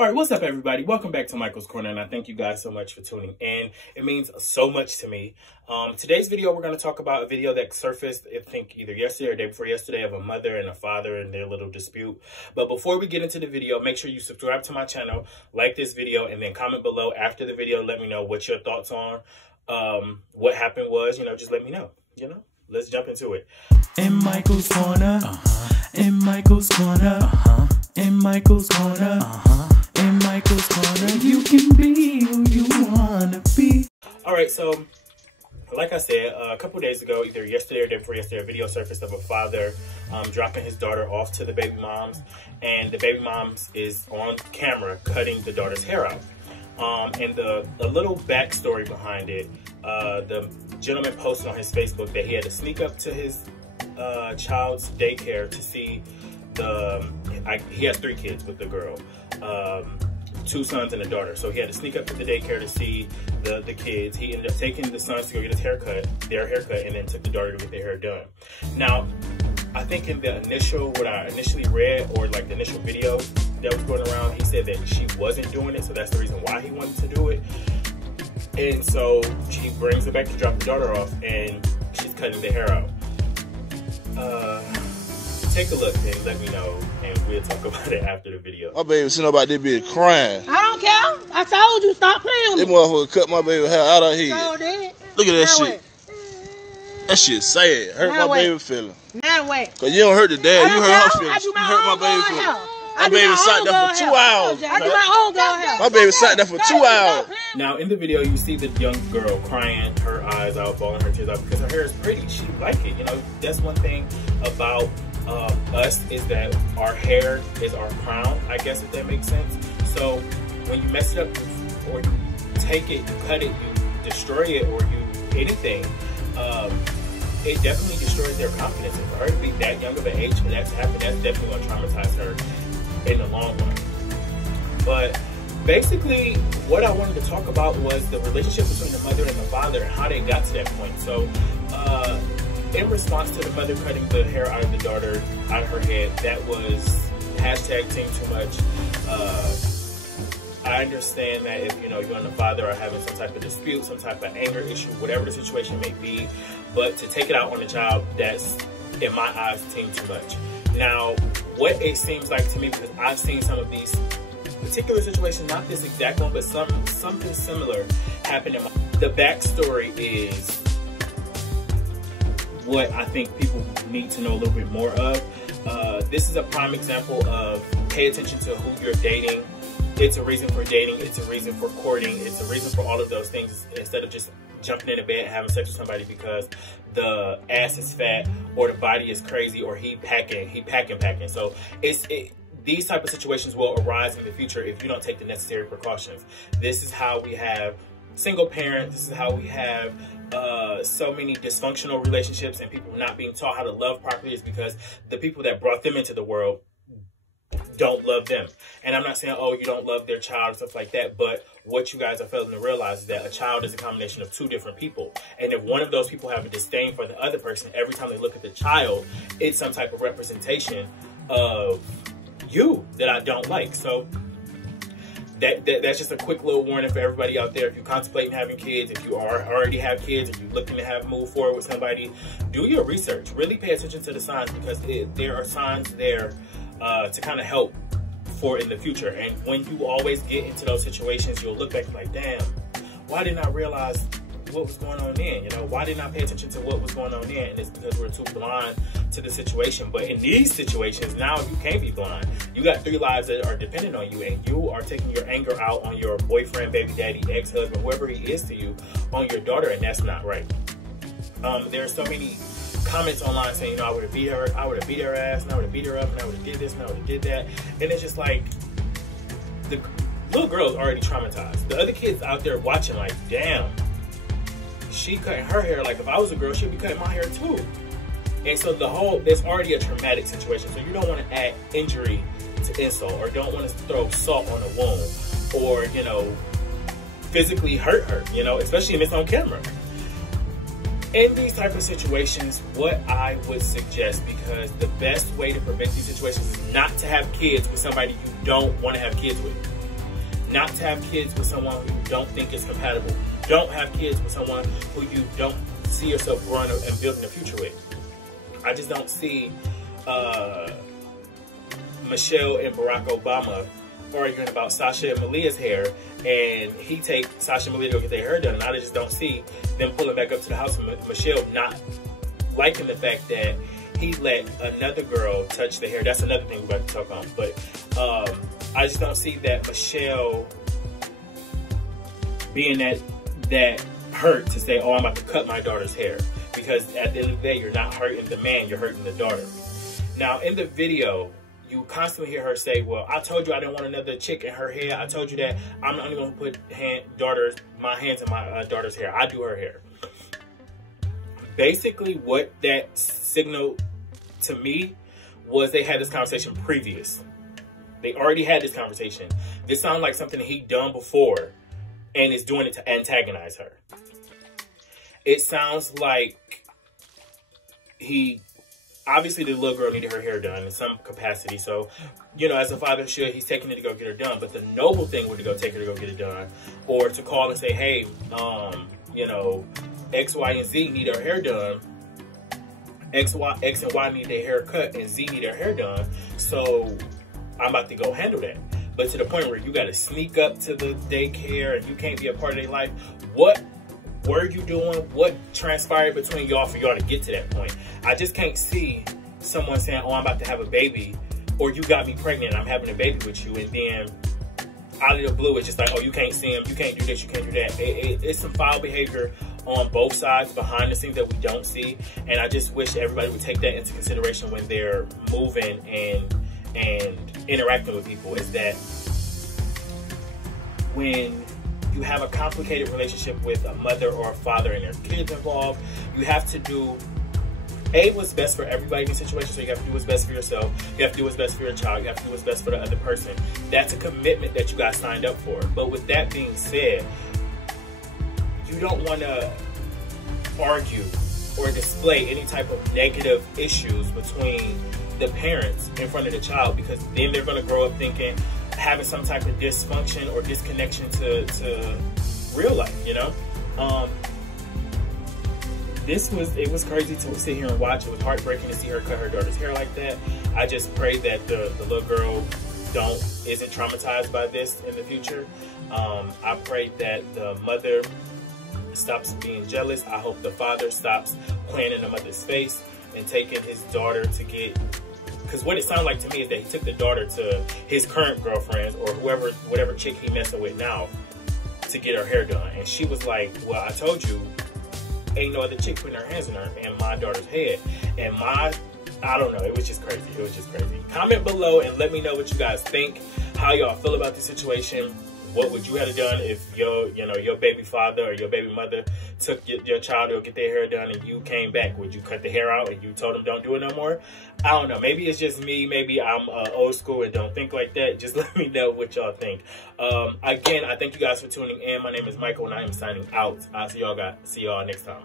All right, what's up, everybody? Welcome back to Michael's Corner, and I thank you guys so much for tuning in. It means so much to me. Today's video, we're going to talk about a video that surfaced, I think, either yesterday or day before yesterday, of a mother and a father and their little dispute. But before we get into the video, make sure you subscribe to my channel, like this video, and then comment below after the video. Let me know what your thoughts on what happened was. Just let me know. Let's jump into it. In Michael's Corner, in Michael's Corner, in Michael's Corner, in Michael's Corner, you can be who you wanna be. All right, so like I said, a couple days ago, either yesterday or day before yesterday, a video surfaced of a father dropping his daughter off to the baby moms, and the baby moms is on camera cutting the daughter's hair out. And the little backstory behind it, the gentleman posted on his Facebook that he had to sneak up to his child's daycare to see he has 3 kids with the girl, 2 sons and a daughter. So he had to sneak up to the daycare to see the kids. He ended up taking the sons to go get their haircut, and then took the daughter to get their hair done. Now, I think in the what I initially read, or like the initial video that was going around, he said that she wasn't doing it, so that's the reason why he wanted to do it. And so she brings her back to drop the daughter off, and she's cutting the hair out. Take a look and let me know, and we'll talk about it after the video. My baby sitting up out there being crying. I don't care. I told you, stop playing with That me. motherfucker cut my baby hair out of here. So did. Look at that Now shit. That shit sad. Hurt Now my wait. baby feeling. Now wait. Cause you don't hurt the dad, you hurt her I feelings. do You my hurt my own baby girl feelings. hair. My baby sat there for 2 hours. I do my own girl hair. My baby sat there for 2 hours. Now, in the video, you see the young girl crying her eyes out, bawling her tears out, because her hair is pretty. She like it. That's one thing about us, is that our hair is our crown, I guess, if that makes sense. So when you mess it up, or you take it, you cut it, you destroy it, or you anything, it definitely destroys their confidence. And for her to be that young of an age for that to happen, that's definitely going to traumatize her in the long run. But basically, what I wanted to talk about was the relationship between the mother and the father, and how they got to that point. So in response to the mother cutting the hair out of the daughter, out of her head, that was #TeamTooMuch. I understand that if you and the father are having some type of dispute, some type of anger issue, whatever the situation may be, but to take it out on the child, that's, in my eyes, Team Too Much. Now, what it seems like to me, because I've seen some of these particular situations, not this exact one, but something similar happened in the backstory is what I think people need to know a little bit more of. This is a prime example of pay attention to who you're dating. It's a reason for dating. It's a reason for courting. It's a reason for all of those things, instead of just jumping into bed and having sex with somebody because the ass is fat, or the body is crazy, or he packing. So these type of situations will arise in the future if you don't take the necessary precautions. This is how we have single parents. This is how we have so many dysfunctional relationships, and people not being taught how to love properly, is because the people that brought them into the world don't love them. And I'm not saying, oh, you don't love their child and stuff like that, but what you guys are failing to realize is that a child is a combination of 2 different people. And if one of those people have a disdain for the other person, every time they look at the child, it's some type of representation of you that I don't like. So that's just a quick little warning for everybody out there. If you're contemplating having kids, if you already have kids, if you're looking to move forward with somebody, do your research. Really pay attention to the signs, because there are signs there to kind of help for in the future. And when you always get into those situations, you'll look back like, damn, why didn't I realize what was going on then? Why didn't I pay attention to what was going on then? And it's because we're too blind to the situation. But in these situations, now you can't be blind. You got 3 lives that are dependent on you, and you are taking your anger out on your boyfriend, baby daddy, ex-husband, whoever he is to you, on your daughter, and that's not right. There are so many comments online saying, I would have beat her ass, and I would have beat her up, and I would have did this, and I would have did that. And it's just like, the little girl is already traumatized. The other kids out there watching like, damn, she cutting her hair. Like, if I was a girl, she'd be cutting my hair too. And so it's already a traumatic situation. So you don't want to add injury to insult, or don't want to throw salt on a wound, or, physically hurt her, especially if it's on camera. In these type of situations, what I would suggest, because the best way to prevent these situations is not to have kids with somebody you don't want to have kids with. not to have kids with someone who you don't think is compatible. Don't have kids with someone who you don't see yourself growing up and building a future with. I just don't see Michelle and Barack Obama arguing about Sasha and Malia's hair, and he take Sasha and Malia to go get their hair done, and I just don't see them pulling back up to the house and Michelle not liking the fact that he let another girl touch the hair. That's another thing we're about to talk on, but I just don't see that Michelle being that hurt to say, oh, I'm about to cut my daughter's hair, because at the end of the day, you're not hurting the man, you're hurting the daughter. Now, in the video, you constantly hear her say, well, I told you I didn't want another chick in her hair. I told you that I'm not going to put my hands in my daughter's hair. I do her hair. Basically, what that signaled to me was they had this conversation previous. They already had this conversation. This sounded like something he done before and is doing it to antagonize her. It sounds like obviously the little girl needed her hair done in some capacity. So, you know, as a father should, he's taking her to go get her done. But the noble thing would to go take her to go get it done, or to call and say, hey, you know, X, Y, and Z need her hair done. X and Y need their hair cut, and Z need their hair done. So I'm about to go handle that. But to the point where you got to sneak up to the daycare and you can't be a part of their life. What were you doing? What transpired between y'all for y'all to get to that point? I just can't see someone saying, oh, I'm about to have a baby, or you got me pregnant and I'm having a baby with you, and then out of the blue, it's just like, oh, you can't see him, you can't do this, you can't do that. It's some foul behavior on both sides behind the scenes that we don't see, and I just wish everybody would take that into consideration when they're moving and interacting with people, is that when you have a complicated relationship with a mother or a father and there's kids involved, you have to do what's best for everybody in the situation. So you have to do what's best for yourself. You have to do what's best for your child. You have to do what's best for the other person. That's a commitment that you got signed up for. But with that being said, you don't want to argue or display any type of negative issues between the parents in front of the child, because then they're going to grow up thinking, having some type of dysfunction or disconnection to real life, you know? It was crazy to sit here and watch. It was heartbreaking to see her cut her daughter's hair like that. I just pray that the little girl isn't traumatized by this in the future. I pray that the mother stops being jealous. I hope the father stops playing in the mother's face and taking his daughter to get, because what it sounded like to me is that he took the daughter to his current girlfriends or whatever chick he messing with now to get her hair done. And she was like, well, I told you, ain't no other chick putting her hands in my daughter's head. And I don't know, it was just crazy. It was just crazy. Comment below and let me know what you guys think, how y'all feel about the situation. What would you have done if your baby father or your baby mother took your child to get their hair done and you came back? Would you cut the hair out and you told them don't do it no more? I don't know. Maybe it's just me. Maybe I'm old school and don't think like that. Just let me know what y'all think. Again, I thank you guys for tuning in. My name is Michael and I am signing out. I'll see y'all next time.